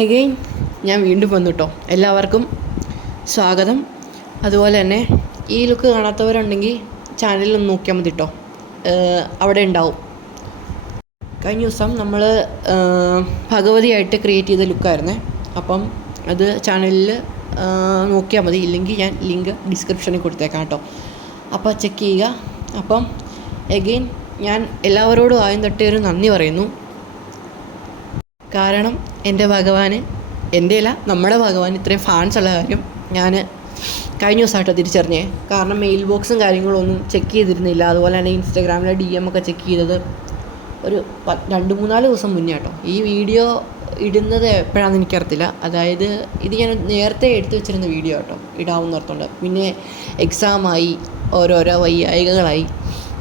Again ഞാൻ വീണ്ടും വന്നു കേട്ടോ എല്ലാവർക്കും സ്വാഗതം. അതുപോലെ തന്നെ ഈ ലുക്ക് കാണാത്തവരുണ്ടെങ്കിൽ ചാനലിൽ ഒന്ന് നോക്കിയാൽ മതി കേട്ടോ അവിടെ ഉണ്ടാവും. കഴിഞ്ഞ ദിവസം നമ്മൾ ഭഗവതിയായിട്ട് ക്രിയേറ്റ് ചെയ്ത ലുക്കായിരുന്നേ അപ്പം അത് ചാനലിൽ നോക്കിയാൽ മതി. ഇല്ലെങ്കിൽ ഞാൻ ലിങ്ക് ഡിസ്ക്രിപ്ഷനിൽ കൊടുത്തേക്കാം കേട്ടോ. അപ്പോൾ ചെക്ക് ചെയ്യുക. അപ്പം എഗെയിൻ ഞാൻ എല്ലാവരോടും ആദ്യം തൊട്ടേ ഒരു നന്ദി പറയുന്നു. കാരണം എന്റെ ഭഗവാന് എന്റെ അല്ല നമ്മുടെ ഭഗവാൻ ഇത്രയും ഫാൻസ് ഉള്ള കാര്യം ഞാൻ കഴിഞ്ഞ ദിവസമായിട്ടോ തിരിച്ചറിഞ്ഞേ. കാരണം മെയിൽ ബോക്സും കാര്യങ്ങളൊന്നും ചെക്ക് ചെയ്തിരുന്നില്ല. അതുപോലെ തന്നെ ഇൻസ്റ്റാഗ്രാമിലെ ഡി എം ഒക്കെ ചെക്ക് ചെയ്തത് ഒരു രണ്ട് മൂന്നാൽ ദിവസം മുന്നേ കേട്ടോ. ഈ വീഡിയോ ഇടുന്നത് എപ്പോഴാണെന്ന് എനിക്കറിയത്തില്ല. അതായത് ഇത് ഞാൻ നേരത്തെ എടുത്തു വെച്ചിരുന്ന വീഡിയോ കേട്ടോ ഇടാവുന്ന ഓർത്തുണ്ട്. പിന്നെ എക്സാമായി ഓരോരോ വയ്യായികകളായി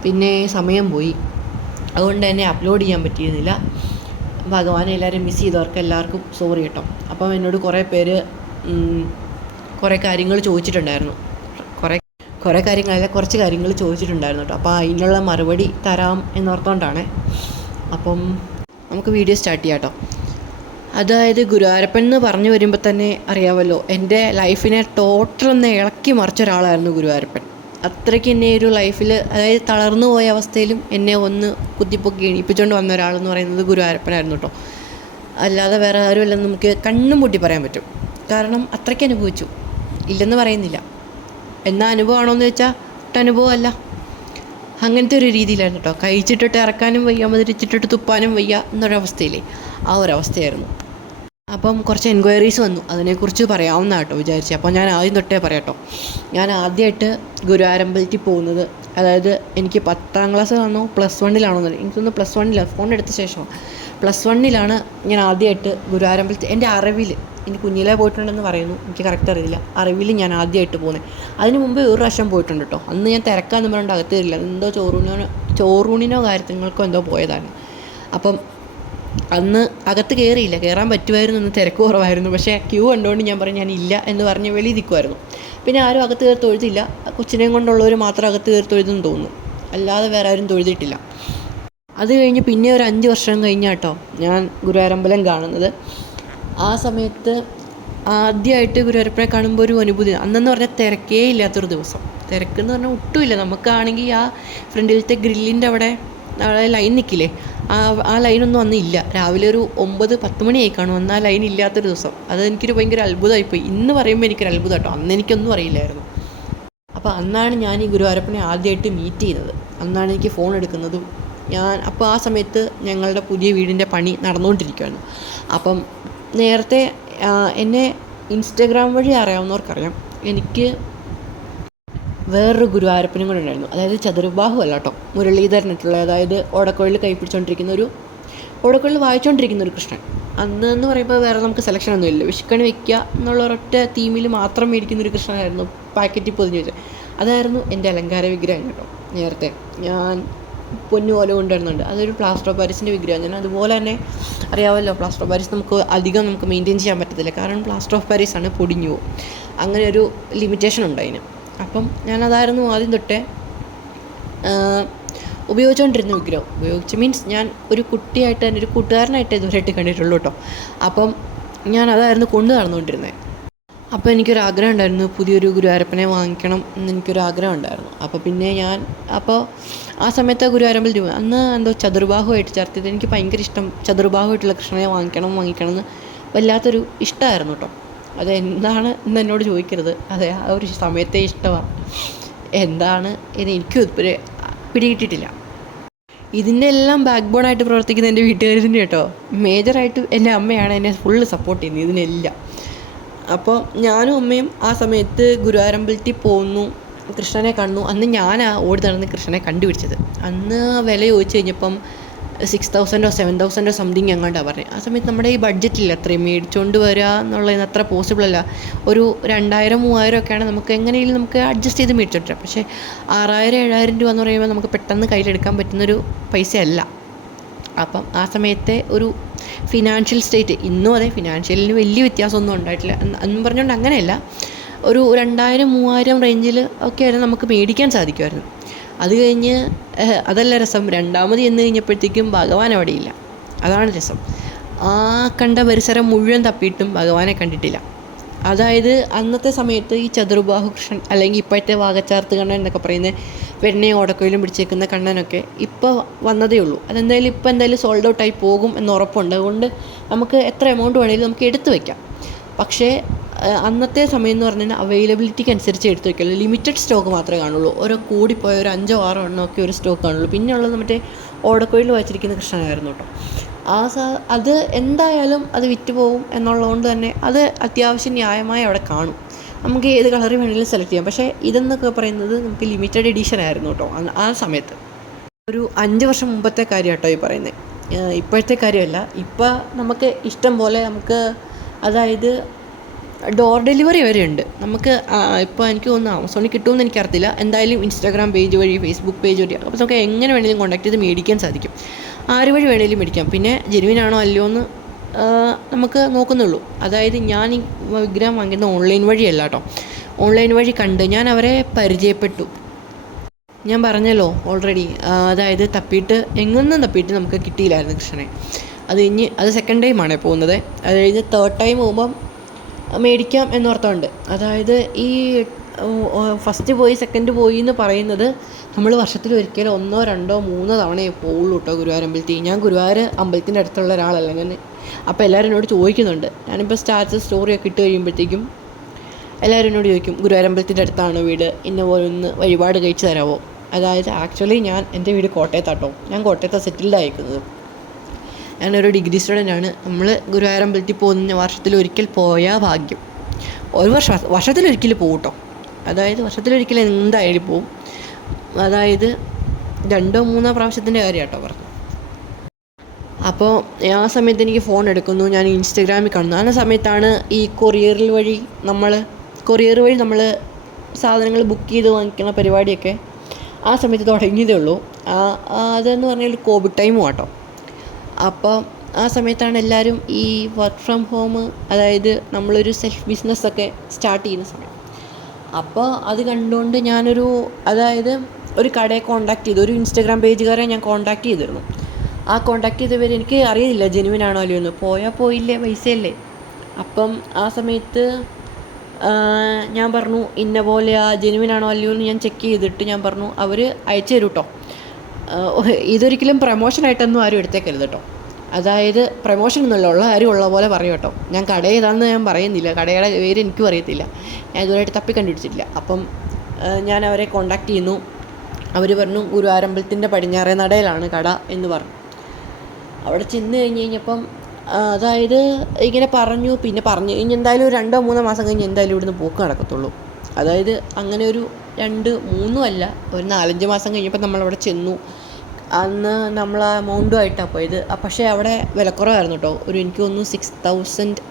പിന്നെ സമയം പോയി. അതുകൊണ്ട് തന്നെ അപ്ലോഡ് ചെയ്യാൻ പറ്റിയിരുന്നില്ല. ഭഗവാനെ എല്ലാവരും മിസ് ചെയ്തവർക്ക് എല്ലാവർക്കും സോറി കേട്ടോ അപ്പം എന്നോട് കുറേ പേര് കുറേ കാര്യങ്ങൾ ചോദിച്ചിട്ടുണ്ടായിരുന്നു. കുറേ കുറേ കാര്യങ്ങളല്ല കുറച്ച് കാര്യങ്ങൾ ചോദിച്ചിട്ടുണ്ടായിരുന്നു കേട്ടോ അപ്പോൾ അതിനുള്ള മറുപടി തരാം എന്നോർത്തോണ്ടാണ്. അപ്പം നമുക്ക് വീഡിയോ സ്റ്റാർട്ട് ചെയ്യാം കേട്ടോ അതായത് ഗുരുവാരപ്പൻ എന്ന് പറഞ്ഞു വരുമ്പോൾ തന്നെ അറിയാമല്ലോ എന്റെ ലൈഫിനെ ടോട്ടൽ ഒന്ന് ഇളക്കി മറിച്ച ഒരാളായിരുന്നു ഗുരുവായൂരപ്പൻ. അത്രയ്ക്ക് എന്നെ ഒരു ലൈഫിൽ അതായത് തളർന്നു പോയ അവസ്ഥയിലും എന്നെ ഒന്ന് കുത്തിപ്പൊക്കി എണീപ്പിച്ചുകൊണ്ട് വന്ന ഒരാളെന്ന് പറയുന്നത് ഗുരുവായൂരപ്പനായിരുന്നു കേട്ടോ അല്ലാതെ വേറെ ആരുമല്ലെന്ന് നമുക്ക് കണ്ണും പൂട്ടി പറയാൻ പറ്റും. കാരണം അത്രയ്ക്ക് അനുഭവിച്ചു. ഇല്ലെന്ന് പറയുന്നില്ല. എന്നാ അനുഭവമാണോ എന്ന് വെച്ചാൽ ഒട്ടനുഭവമല്ല അങ്ങനത്തെ ഒരു രീതിയിലായിരുന്നു കേട്ടോ കഴിച്ചിട്ടിട്ട് ഇറക്കാനും വയ്യ മതിരിച്ചിട്ടിട്ട് തുപ്പാനും വയ്യ എന്നൊരവസ്ഥയില്ലേ ആ ഒരവസ്ഥയായിരുന്നു. അപ്പം കുറച്ച് എൻക്വയറീസ് വന്നു. അതിനെക്കുറിച്ച് പറയാവുന്ന കേട്ടോ വിചാരിച്ചു. അപ്പോൾ ഞാൻ ആദ്യം തൊട്ടേ പറയാട്ടോ. ഞാൻ ആദ്യമായിട്ട് ഗുരുവാരമ്പലത്തിൽ പോകുന്നത് അതായത് എനിക്ക് പത്താം ക്ലാസ്സിലാണോ പ്ലസ് വണ്ണിലാണോ എന്ന് എനിക്കൊന്ന് പ്ലസ് വണ്ണിലാണ് ഫോൺ എടുത്ത ശേഷം പ്ലസ് വണ്ണിലാണ് ഞാൻ ആദ്യമായിട്ട് ഗുരുവാരമ്പലത്തിൽ എന്റെ അറിവിൽ എനിക്ക് കുഞ്ഞിലേ പോയിട്ടുണ്ടെന്ന് പറയുന്നു. എനിക്ക് കറക്റ്റ് അറിയില്ല. അറിവിൽ ഞാൻ ആദ്യമായിട്ട് പോകുന്നത് അതിന് മുമ്പേ ഒരു പ്രാവശ്യം പോയിട്ടുണ്ട് കേട്ടോ അന്ന് ഞാൻ തിരക്കാന്ന് പറഞ്ഞുകൊണ്ട് അകത്ത് തരില്ല എന്തോ ചോറൂണിനോ ചോറൂണിനോ കാര്യങ്ങൾക്കോ എന്തോ പോയതാണ്. അപ്പം അന്ന് അകത്ത് കയറിയില്ല കയറാൻ പറ്റുമായിരുന്നു എന്ന് തിരക്ക് കുറവായിരുന്നു. പക്ഷേ ക്യൂ കണ്ടുകൊണ്ട് ഞാൻ പറഞ്ഞു ഞാൻ ഇല്ല എന്ന് പറഞ്ഞ് വെളിയിൽ നിൽക്കുമായിരുന്നു പിന്നെ ആരും അകത്ത് കയറി തൊഴുതില്ല. കൊച്ചിനെയും കൊണ്ടുള്ളവർ മാത്രം അകത്ത് കയറി തൊഴുതെന്ന് തോന്നുന്നു. അല്ലാതെ വേറെ ആരും തൊഴുതിട്ടില്ല. അത് കഴിഞ്ഞ് പിന്നെ ഒരു അഞ്ച് വർഷം കഴിഞ്ഞാട്ടോ ഞാൻ ഗുരുവായൂരമ്പലം കാണുന്നത്. ആ സമയത്ത് ആദ്യമായിട്ട് ഗുരുവായൂരപ്പനെ കാണുമ്പോൾ ഒരു അനുഭൂതി അന്നെന്ന് പറഞ്ഞാൽ തിരക്കേ ഇല്ലാത്തൊരു ദിവസം. തിരക്കെന്ന് പറഞ്ഞാൽ ഒട്ടുമില്ല. നമുക്കാണെങ്കിൽ ആ ഫ്രണ്ടിലത്തെ ഗ്രില്ലിന്റെ അവിടെ അവിടെ ലൈൻ നിൽക്കില്ലേ? ആ ലൈനൊന്നും അന്ന് ഇല്ല. രാവിലെ ഒരു ഒമ്പത് പത്ത് മണിയായി കാണും. അന്ന് ആ ലൈൻ ഇല്ലാത്തൊരു ദിവസം. അത് എനിക്കൊരു ഭയങ്കര അത്ഭുതമായിപ്പോയി ഇന്ന് പറയുമ്പോൾ എനിക്കൊരു അത്ഭുതം കേട്ടോ. അന്ന് എനിക്കൊന്നും അറിയില്ലായിരുന്നു. അപ്പോൾ അന്നാണ് ഞാൻ ഈ ഗുരുവായൂരപ്പനെ ആദ്യമായിട്ട് മീറ്റ് ചെയ്തത്. അന്നാണ് എനിക്ക് ഫോൺ എടുക്കുന്നതും ഞാൻ അപ്പോൾ ആ സമയത്ത് ഞങ്ങളുടെ പുതിയ വീടിന്റെ പണി നടന്നുകൊണ്ടിരിക്കുകയാണ് അപ്പം നേരത്തെ എന്നെ ഇൻസ്റ്റഗ്രാം വഴി അറിയാവുന്നവർക്കറിയാം. എനിക്ക് വേറൊരു ഗുരുവായൂരപ്പനും കൂടെ ഉണ്ടായിരുന്നു. അതായത് ചതുർബാഹു അല്ല കേട്ടോ മുരളീധരനായിട്ടുള്ള അതായത് ഓടക്കോഴിൽ കൈപ്പിടിച്ചുകൊണ്ടിരിക്കുന്ന ഒരു ഓടക്കോഴിൽ വായിച്ചുകൊണ്ടിരിക്കുന്ന ഒരു കൃഷ്ണൻ. അന്ന് എന്ന് പറയുമ്പോൾ വേറെ നമുക്ക് സെലക്ഷൻ ഒന്നും ഇല്ല. വിഷുക്കണി വെക്കുക എന്നുള്ള ഒരൊറ്റ തീമിൽ മാത്രം മേടിക്കുന്ന ഒരു കൃഷ്ണനായിരുന്നു പാക്കറ്റിൽ പൊതിഞ്ഞ് വെച്ചത്. അതായിരുന്നു എന്റെ അലങ്കാര വിഗ്രഹം കേട്ടോ നേരത്തെ ഞാൻ പൊന്നു പോലെ കൊണ്ടുവരുന്നുണ്ട്. അതൊരു പ്ലാസ്റ്റർ പാരീസിന്റെ വിഗ്രഹം. ഞാൻ അതുപോലെ തന്നെ അറിയാമല്ലോ പ്ലാസ്റ്റർ ഓഫ് പാരീസ് നമുക്ക് അധികം നമുക്ക് മെയിന്റെയിൻ ചെയ്യാൻ പറ്റത്തില്ല. കാരണം പ്ലാസ്റ്റർ ഓഫ് പാരീസ് പൊടിഞ്ഞു പോകും. അങ്ങനെ ഒരു ലിമിറ്റേഷൻ ഉണ്ട് അതിന്. അപ്പം ഞാനതായിരുന്നു ആദ്യം തൊട്ടേ ഉപയോഗിച്ചുകൊണ്ടിരുന്ന വിഗ്രഹം. ഉപയോഗിച്ച് മീൻസ് ഞാൻ ഒരു കുട്ടിയായിട്ട് തന്നെ ഒരു കൂട്ടുകാരനായിട്ട് ഇതുവരെയായിട്ട് കണ്ടിട്ടുള്ളൂ കേട്ടോ അപ്പം ഞാൻ അതായിരുന്നു കൊണ്ടു നടന്നുകൊണ്ടിരുന്നത് അപ്പോൾ എനിക്കൊരു ആഗ്രഹം ഉണ്ടായിരുന്നു പുതിയൊരു ഗുരുവാരപ്പനെ വാങ്ങിക്കണം എന്ന് എനിക്കൊരു ആഗ്രഹം ഉണ്ടായിരുന്നു. അപ്പോൾ പിന്നെ ഞാൻ അപ്പോൾ ആ സമയത്ത് ഗുരുവാരമ്പിൽ അന്ന് എന്തോ ചതുർബാഹുവായിട്ട് ചേർത്ത് എനിക്ക് ഭയങ്കര ഇഷ്ടം ചതുർബാഹുമായിട്ടുള്ള കൃഷ്ണനെ വാങ്ങിക്കണം വാങ്ങിക്കണം എന്ന് വല്ലാത്തൊരു ഇഷ്ടമായിരുന്നു കേട്ടോ അത് എന്താണ് എന്ന് എന്നോട് ചോദിക്കരുത്. അതെ ആ ഒരു സമയത്തെ ഇഷ്ടമാണ് എന്താണ് എന്ന് എനിക്ക് ഇതുവരെ പിടികിട്ടിട്ടില്ല ഇതിന്റെ എല്ലാം ബാക്ക് ബോൺ ആയിട്ട് പ്രവർത്തിക്കുന്ന എന്റെ വീട്ടുകാർ തന്നെ കേട്ടോ മേജറായിട്ട് എന്റെ അമ്മയാണ് എന്നെ ഫുള്ള് സപ്പോർട്ട് ചെയ്യുന്നത് ഇതിനെല്ലാം. അപ്പോൾ ഞാനും അമ്മയും ആ സമയത്ത് ഗുരുവായൂരമ്പലത്തിൽ പോന്നു കൃഷ്ണനെ കണ്ടു. അന്ന് ഞാനാ ഓടി നടന്ന് കൃഷ്ണനെ കണ്ടുപിടിച്ചത്. അന്ന് വില ചോദിച്ചു കഴിഞ്ഞപ്പം സിക്സ് തൗസൻഡോ സെവൻ തൗസൻഡോ സംതിങ് എങ്ങാണ്ടാണ് പറഞ്ഞത് ആ സമയത്ത് നമ്മുടെ ഈ ബഡ്ജറ്റില്ല അത്രയും മേടിച്ചുകൊണ്ട് വരിക എന്നുള്ളതിന് അത്ര പോസിബിൾ അല്ല. ഒരു രണ്ടായിരം മൂവായിരം ഒക്കെയാണ് നമുക്ക് എങ്ങനെയെങ്കിലും നമുക്ക് അഡ്ജസ്റ്റ് ചെയ്ത് മേടിച്ചോട്ടെ പക്ഷേ ആറായിരം ഏഴായിരം രൂപ എന്ന് പറയുമ്പോൾ നമുക്ക് പെട്ടെന്ന് കയ്യിലെടുക്കാൻ പറ്റുന്നൊരു പൈസയല്ല. അപ്പം ആ സമയത്തെ ഒരു ഫിനാൻഷ്യൽ സ്റ്റേറ്റ് ഇന്നും അതെ ഫിനാൻഷ്യലിന് വലിയ വ്യത്യാസമൊന്നും ഉണ്ടായിട്ടില്ല. എന്ന് പറഞ്ഞുകൊണ്ട് അങ്ങനെയല്ല. ഒരു രണ്ടായിരം മൂവായിരം റേഞ്ചിൽ ഒക്കെ ആയിരുന്നു നമുക്ക് മേടിക്കാൻ സാധിക്കുമായിരുന്നു. അത് കഴിഞ്ഞ് അതല്ല രസം. രണ്ടാമത് ചെന്ന് കഴിഞ്ഞപ്പോഴത്തേക്കും ഭഗവാൻ അവിടെയില്ല അതാണ് രസം. ആ കണ്ട പരിസരം മുഴുവൻ തപ്പിയിട്ടും ഭഗവാനെ കണ്ടിട്ടില്ല. അതായത് അന്നത്തെ സമയത്ത് ഈ ചതുർബാഹു കൃഷ്ണൻ അല്ലെങ്കിൽ ഇപ്പോഴത്തെ വാഗച്ചാർത്ത് കണ്ണൻ എന്നൊക്കെ പറയുന്ന വെണ്ണയും ഓടക്കോയിലും പിടിച്ചേക്കുന്ന കണ്ണനൊക്കെ ഇപ്പോൾ വന്നതേ ഉള്ളൂ. അതെന്തായാലും ഇപ്പോൾ എന്തായാലും സോൾഡ് ഔട്ടായി പോകും എന്ന് ഉറപ്പുണ്ട്. അതുകൊണ്ട് നമുക്ക് എത്ര എമൗണ്ട് വേണമെങ്കിലും നമുക്ക് എടുത്തു വയ്ക്കാം പക്ഷേ അന്നത്തെ സമയം എന്ന് പറഞ്ഞാൽ അവൈലബിലിറ്റിക്ക് അനുസരിച്ച് എടുത്ത് വയ്ക്കുള്ളൂ. ലിമിറ്റഡ് സ്റ്റോക്ക് മാത്രമേ കാണുള്ളൂ. ഓരോ കൂടിപ്പോയ ഒരു അഞ്ചോ ആറോ എണ്ണോ ഒക്കെ ഒരു സ്റ്റോക്ക് കാണുള്ളൂ. പിന്നെ ഉള്ളത് മറ്റേ ഓടക്കോയിൽ വായിച്ചിരിക്കുന്ന കൃഷ്ണനായിരുന്നു കേട്ടോ. ആ സ അത് എന്തായാലും അത് വിറ്റ് പോകും എന്നുള്ളതുകൊണ്ട് തന്നെ അത് അത്യാവശ്യം ന്യായമായി അവിടെ കാണും. നമുക്ക് ഏത് കളർ വേണമെങ്കിലും സെലക്ട് ചെയ്യാം. പക്ഷേ ഇതെന്നൊക്കെ പറയുന്നത് നമുക്ക് ലിമിറ്റഡ് എഡിഷൻ ആയിരുന്നു കേട്ടോ ആ സമയത്ത്. ഒരു അഞ്ച് വർഷം മുമ്പത്തെ കാര്യം കേട്ടോ ഈ പറയുന്നത്. ഇപ്പോഴത്തെ കാര്യമല്ല. ഇപ്പോൾ നമുക്ക് ഇഷ്ടം പോലെ നമുക്ക് അതായത് ഡോർ ഡെലിവറി വരെ ഉണ്ട്. നമുക്ക് ഇപ്പോൾ എനിക്ക് തോന്നുന്നു ആമസോണിൽ കിട്ടുമെന്ന് എനിക്കറിയത്തില്ല. എന്തായാലും ഇൻസ്റ്റാഗ്രാം പേജ് വഴി ഫേസ്ബുക്ക് പേജ് വഴി അപ്പോൾ നമുക്ക് എങ്ങനെ വേണമെങ്കിലും കോൺടാക്ട് ചെയ്ത് മേടിക്കാൻ സാധിക്കും. ആര് വഴി വേണമെങ്കിലും മേടിക്കാം. പിന്നെ ജെനുവിനാണോ അല്ലയോ എന്ന് നമുക്ക് നോക്കുന്നുള്ളൂ. അതായത് ഞാൻ ഈ വിഗ്രഹം വാങ്ങിക്കുന്ന ഓൺലൈൻ വഴിയല്ല കേട്ടോ ഓൺലൈൻ വഴി കണ്ട് ഞാൻ അവരെ പരിചയപ്പെട്ടു. ഞാൻ പറഞ്ഞല്ലോ ഓൾറെഡി അതായത് തപ്പിയിട്ട് എങ്ങൊന്നും തപ്പിയിട്ട് നമുക്ക് കിട്ടിയില്ലായിരുന്നു കൃഷ്ണനെ. അത് കഴിഞ്ഞ് അത് സെക്കൻഡ് ടൈമാണ് പോകുന്നത്. അത് കഴിഞ്ഞ് തേർഡ് ടൈം പോകുമ്പം മേടിക്കാം എന്നോർത്തുണ്ട്. അതായത് ഈ ഫസ്റ്റ് പോയി സെക്കൻഡ് പോയി എന്ന് പറയുന്നത് നമ്മൾ വർഷത്തിൽ ഒരിക്കൽ ഒന്നോ രണ്ടോ മൂന്നോ തവണയേ പോവുള്ളൂ കേട്ടോ ഗുരുവായൂർ അമ്പലത്തിൽ ഞാൻ ഗുരുവായൂർ അമ്പലത്തിന്റെ അടുത്തുള്ള ഒരാളല്ല. അങ്ങനെ അപ്പോൾ എല്ലാവരും എന്നോട് ചോദിക്കുന്നുണ്ട്. ഞാനിപ്പോൾ സ്റ്റാറ്റസ് സ്റ്റോറിയൊക്കെ ഇട്ട് കഴിയുമ്പോഴത്തേക്കും എല്ലാവരും എന്നോട് ചോദിക്കും ഗുരുവായൂർ അമ്പലത്തിന്റെ അടുത്താണ് വീട്? ഇന്ന പോലെ ഒന്ന് വഴിപാട് കഴിച്ച് തരാമോ അതായത് ആക്ച്വലി ഞാൻ എന്റെ വീട് കോട്ടയത്താട്ടോ. ഞാൻ കോട്ടയത്താണ് സെറ്റിൽഡ് ആയിരിക്കുന്നത്. ഞാനൊരു ഡിഗ്രി സ്റ്റുഡന്റ് നമ്മൾ ഗുരുവായൂരമ്പലത്തിൽ പോകുന്ന വർഷത്തിൽ ഒരിക്കൽ പോയാൽ ഭാഗ്യം. ഒരു വർഷം വർഷത്തിലൊരിക്കൽ പോകും അതായത് വർഷത്തിലൊരിക്കൽ എന്തായാലും പോവും. അതായത് രണ്ടോ മൂന്നോ പ്രാവശ്യത്തിന്റെ കാര്യം കേട്ടോ പറഞ്ഞു അപ്പോൾ ആ സമയത്ത് എനിക്ക് ഫോൺ എടുക്കുന്നു. ഞാൻ ഇൻസ്റ്റഗ്രാമിൽ കാണുന്നു. ആ സമയത്താണ് ഈ കൊറിയറിൽ വഴി നമ്മൾ കൊറിയർ വഴി നമ്മൾ സാധനങ്ങൾ ബുക്ക് ചെയ്ത് വാങ്ങിക്കുന്ന പരിപാടിയൊക്കെ ആ സമയത്ത് തുടങ്ങിയതേ ഉള്ളൂ. അതെന്ന് പറഞ്ഞാൽ കോവിഡ് ടൈമും കേട്ടോ അപ്പോൾ ആ സമയത്താണ് എല്ലാവരും ഈ വർക്ക് ഫ്രം ഹോം അതായത് നമ്മളൊരു സെൽഫ് ബിസിനസ്സൊക്കെ സ്റ്റാർട്ട് ചെയ്യുന്ന സമയം. അപ്പോൾ അത് കണ്ടുകൊണ്ട് ഞാനൊരു അതായത് ഒരു കടയെ കോണ്ടാക്ട് ചെയ്തു. ഒരു ഇൻസ്റ്റാഗ്രാം പേജുകാരെ ഞാൻ കോണ്ടാക്ട് ചെയ്തിരുന്നു. ആ കോണ്ടാക്ട് ചെയ്തവർ എനിക്ക് അറിയില്ല ജെനുവിൻ ആണോ അല്ലയോ എന്ന്. പോയാൽ പോയില്ലേ പൈസയല്ലേ. അപ്പം ആ സമയത്ത് ഞാൻ പറഞ്ഞു ഇന്ന പോലെ ആ ജെനുവിൻ ആണോ അല്ലയോ എന്ന് ഞാൻ ചെക്ക് ചെയ്തിട്ട് ഞാൻ പറഞ്ഞു അവർ അയച്ചു തരും കേട്ടോ ആഹ് ഇതൊരിക്കലും പ്രമോഷനായിട്ടൊന്നും ആരും എടുത്തേക്കരുത് കേട്ടോ. അതായത് പ്രമോഷൻ എന്നുള്ള ഉള്ള ആരും ഉള്ള പോലെ പറയും കേട്ടോ. ഞാൻ കട ഏതാണെന്ന് ഞാൻ പറയുന്നില്ല. കടയുടെ പേര് എനിക്കും അറിയത്തില്ല. ഞാൻ ഇതുവരെയായിട്ട് തപ്പി കണ്ടുപിടിച്ചിട്ടില്ല അപ്പം ഞാൻ അവരെ കോണ്ടാക്ട് ചെയ്യുന്നു. അവർ പറഞ്ഞു ഗുരുവാരമ്പലത്തിന്റെ പടിഞ്ഞാറേ നടയിലാണ് കട എന്ന് പറഞ്ഞു. അവിടെ ചെന്ന് കഴിഞ്ഞ് കഴിഞ്ഞപ്പം അതായത് ഇങ്ങനെ പറഞ്ഞു പിന്നെ പറഞ്ഞു. കഴിഞ്ഞ് എന്തായാലും രണ്ടോ മൂന്നോ മാസം കഴിഞ്ഞ് എന്തായാലും ഇവിടുന്ന് പോക്ക് നടക്കത്തുള്ളൂ. അതായത് അങ്ങനെ ഒരു രണ്ട് മൂന്നും അല്ല ഒരു നാലഞ്ച് മാസം കഴിഞ്ഞപ്പോൾ നമ്മളവിടെ ചെന്നു. അന്ന് നമ്മൾ ആ എമൗണ്ടുമായിട്ടാണ് പോയത്. പക്ഷേ അവിടെ വിലക്കുറവായിരുന്നു കേട്ടോ. ഒരു എനിക്ക് തോന്നുന്നു six thousand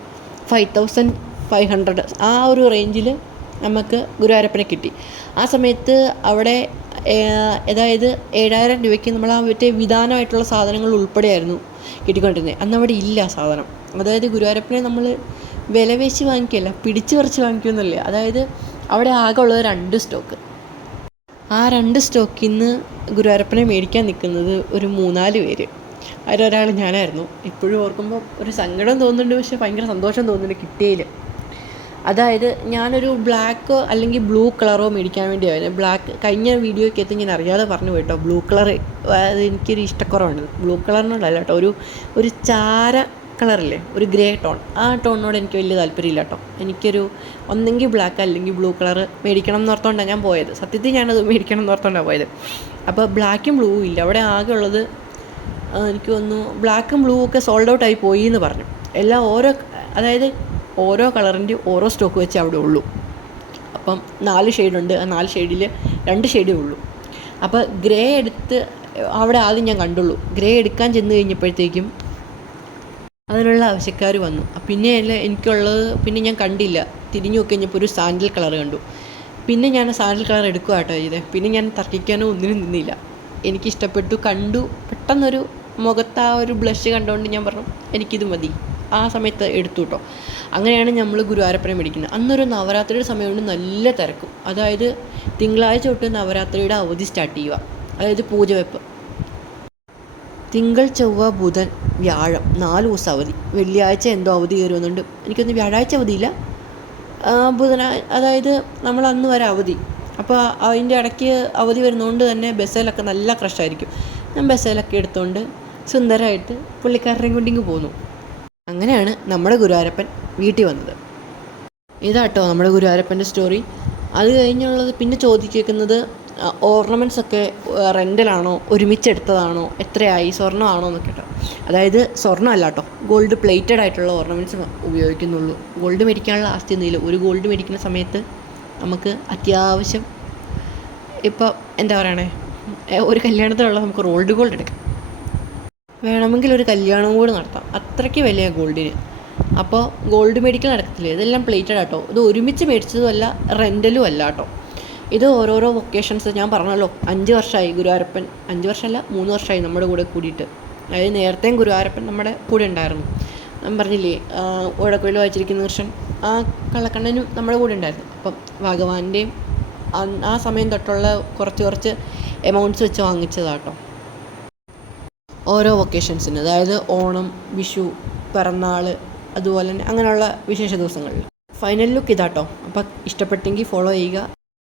five thousand five hundred ആ ഒരു റേഞ്ചിൽ നമുക്ക് ഗുരുവായൂരപ്പനെ കിട്ടി. ആ സമയത്ത് അവിടെ അതായത് ഏഴായിരം രൂപയ്ക്ക് നമ്മൾ ആ മറ്റേ വിധാനമായിട്ടുള്ള സാധനങ്ങൾ ഉൾപ്പെടെയായിരുന്നു കിട്ടിക്കൊണ്ടിരുന്നത്. അന്ന് അവിടെ ഇല്ല സാധനം. അതായത് ഗുരുവായൂരപ്പനെ നമ്മൾ വില വാങ്ങിക്കല്ല പിടിച്ചു പറിച്ച് വാങ്ങിക്കുമെന്നല്ലേ. അതായത് അവിടെ ആകെ ഉള്ളത് രണ്ട് സ്റ്റോക്ക്. ആ രണ്ട് സ്റ്റോക്കിൽ നിന്ന് ഗുരുവായൂരപ്പനെ മേടിക്കാൻ നിൽക്കുന്നത് ഒരു മൂന്നാൽ പേര്. അതിലൊരാൾ ഞാനായിരുന്നു. ഇപ്പോഴും ഓർക്കുമ്പോൾ ഒരു സങ്കടം തോന്നുന്നുണ്ട്. പക്ഷേ ഭയങ്കര സന്തോഷം തോന്നുന്നുണ്ട് കിട്ടിയതിൽ അതായത് ഞാനൊരു ബ്ലാക്കോ അല്ലെങ്കിൽ ബ്ലൂ കളറോ മേടിക്കാൻ വേണ്ടിയായിരുന്നു. ബ്ലാക്ക് കഴിഞ്ഞ വീഡിയോയ്ക്ക് എത്തി ഞാൻ അറിയാതെ പറഞ്ഞു പോയിട്ടോ ബ്ലൂ കളർ അത് എനിക്കൊരു ഇഷ്ടക്കുറവുണ്ട് ബ്ലൂ കളറിനോടല്ല കേട്ടോ. ഒരു ഒരു ചാര കളറില്ലേ? ഒരു ഗ്രേ ടോൺ. ആ ടോണിനോട് എനിക്ക് വലിയ താല്പര്യമില്ല കേട്ടോ. എനിക്കൊരു ഒന്നെങ്കിൽ ബ്ലാക്ക് അല്ലെങ്കിൽ ബ്ലൂ കളർ മേടിക്കണം എന്ന് ഓർത്തോണ്ടാണ് ഞാൻ പോയത്. സത്യത്തിൽ ഞാനത് മേടിക്കണം എന്ന് ഓർത്തോണ്ടാണ് പോയത് അപ്പോൾ ബ്ലാക്കും ബ്ലൂവും ഇല്ല. അവിടെ ആകെ ഉള്ളത് എനിക്ക് തോന്നുന്നു ബ്ലാക്കും ബ്ലൂ ഒക്കെ സോൾഡ് ഔട്ട് ആയി പോയി എന്ന് പറഞ്ഞു. എല്ലാം ഓരോ അതായത് ഓരോ കളറിന്റെ ഓരോ സ്റ്റോക്ക് വെച്ച് അവിടെ ഉള്ളൂ. അപ്പം നാല് ഷെയ്ഡുണ്ട് ആ നാല് ഷെയ്ഡിൽ രണ്ട് ഷെയ്ഡേ ഉള്ളൂ. അപ്പോൾ ഗ്രേ എടുത്ത് അവിടെ ആദ്യം ഞാൻ കണ്ടുള്ളൂ. ഗ്രേ എടുക്കാൻ ചെന്ന് കഴിഞ്ഞപ്പോഴത്തേക്കും അതിനുള്ള ആവശ്യക്കാർ വന്നു. പിന്നെ എനിക്കുള്ളത് പിന്നെ ഞാൻ കണ്ടില്ല. തിരിഞ്ഞു നോക്കി കഴിഞ്ഞപ്പോൾ ഒരു സാൻഡിൽ കളർ കണ്ടു. പിന്നെ ഞാൻ സാൻഡിൽ കളർ എടുക്കുക കേട്ടോ ചെയ്തത് പിന്നെ ഞാൻ തർക്കിക്കാനോ ഒന്നിനും നിന്നില്ല. എനിക്കിഷ്ടപ്പെട്ടു കണ്ടു. പെട്ടെന്നൊരു മുഖത്ത് ആ ഒരു ബ്ലഷ് കണ്ടുകൊണ്ട് ഞാൻ പറഞ്ഞു എനിക്കിത് മതി. ആ സമയത്ത് എടുത്തു കേട്ടോ അങ്ങനെയാണ് നമ്മൾ ഗുരുവായൂരപ്പനെ മേടിക്കുന്നത്. അന്നൊരു നവരാത്രിയുടെ സമയമുണ്ട് നല്ല തിരക്കും. അതായത് തിങ്കളാഴ്ച തൊട്ട് നവരാത്രിയുടെ അവധി സ്റ്റാർട്ട് ചെയ്യുക. അതായത് പൂജ വെപ്പ് തിങ്കൾ ചൊവ്വ ബുധൻ വ്യാഴം നാല് ദിവസം അവധി. വെള്ളിയാഴ്ച എന്തോ അവധി കയറി എനിക്കൊന്നും എനിക്കൊന്ന് വ്യാഴാഴ്ച അവധിയില്ല. ബുധന അതായത് നമ്മൾ അന്ന് വരെ അവധി. അപ്പോൾ അതിന്റെ ഇടയ്ക്ക് അവധി വരുന്നതുകൊണ്ട് തന്നെ ബസ്സിലൊക്കെ നല്ല ക്രഷായിരിക്കും. ഞാൻ ബസ്സിലൊക്കെ എടുത്തുകൊണ്ട് സുന്ദരമായിട്ട് പുള്ളിക്കാരനെയും കൊണ്ടിങ്ങ് പോന്നു. അങ്ങനെയാണ് നമ്മുടെ ഗുരുവാരപ്പൻ വീട്ടിൽ വന്നത്. ഇതാട്ടോ നമ്മുടെ ഗുരുവാരപ്പന്റെ സ്റ്റോറി. അത് കഴിഞ്ഞുള്ളത് പിന്നെ ചോദിക്കുന്നത് ഓർണമെന്റ്സ് ഒക്കെ റെന്റിലാണോ ഒരുമിച്ചെടുത്തതാണോ എത്രയായി സ്വർണമാണോ എന്നൊക്കെ കേട്ടോ. അതായത് സ്വർണമല്ല കേട്ടോ ഗോൾഡ് പ്ലേറ്റഡ് ആയിട്ടുള്ള ഓർണമെന്റ്സ് ഉപയോഗിക്കുന്നുള്ളൂ. ഗോൾഡ് മേടിക്കാനുള്ള ആസ്തി ഒന്നുമില്ല. ഒരു ഗോൾഡ് മേടിക്കുന്ന സമയത്ത് നമുക്ക് അത്യാവശ്യം ഇപ്പോൾ എന്താ പറയണേ? ഒരു കല്യാണത്തിനുള്ള നമുക്ക് റോൾഡ് ഗോൾഡ് എടുക്കാം. വേണമെങ്കിൽ ഒരു കല്യാണം കൂടി നടത്താം. അത്രയ്ക്ക് വിലയ ഗോൾഡിന് അപ്പോൾ ഗോൾഡ് മേടിക്കൽ നടക്കത്തില്ല. ഇതെല്ലാം പ്ലേറ്റഡ് ആട്ടോ ഇത് ഒരുമിച്ച് മേടിച്ചതുമല്ല റെന്റലും അല്ല കേട്ടോ. ഇത് ഓരോരോ വൊക്കേഷൻസ് ഞാൻ പറഞ്ഞല്ലോ അഞ്ച് വർഷമായി ഗുരുവാരപ്പൻ അഞ്ച് വർഷമല്ല മൂന്ന് വർഷമായി നമ്മുടെ കൂടെ കൂടിയിട്ട്. അതായത് നേരത്തെയും ഗുരുവാരപ്പൻ നമ്മുടെ കൂടെ ഉണ്ടായിരുന്നു. ഞാൻ പറഞ്ഞില്ലേ ഓടക്കുഴൽ വായിച്ചിരിക്കുന്ന കൃഷ്ണൻ ആ കള്ളക്കണ്ണനും നമ്മുടെ കൂടെ ഉണ്ടായിരുന്നു. അപ്പം ഭഗവാന്റെയും ആ സമയം തൊട്ടുള്ള കുറച്ച് കുറച്ച് എമൗണ്ട്സ് വെച്ച് വാങ്ങിച്ചതാട്ടോ ഓരോ വൊക്കേഷൻസിന് അതായത് ഓണം വിഷു പിറന്നാൾ അതുപോലെ തന്നെ അങ്ങനെയുള്ള വിശേഷ ദിവസങ്ങളിൽ. ഫൈനൽ ലുക്ക് ഇതാട്ടോ അപ്പം ഇഷ്ടപ്പെട്ടെങ്കിൽ ഫോളോ ചെയ്യുക.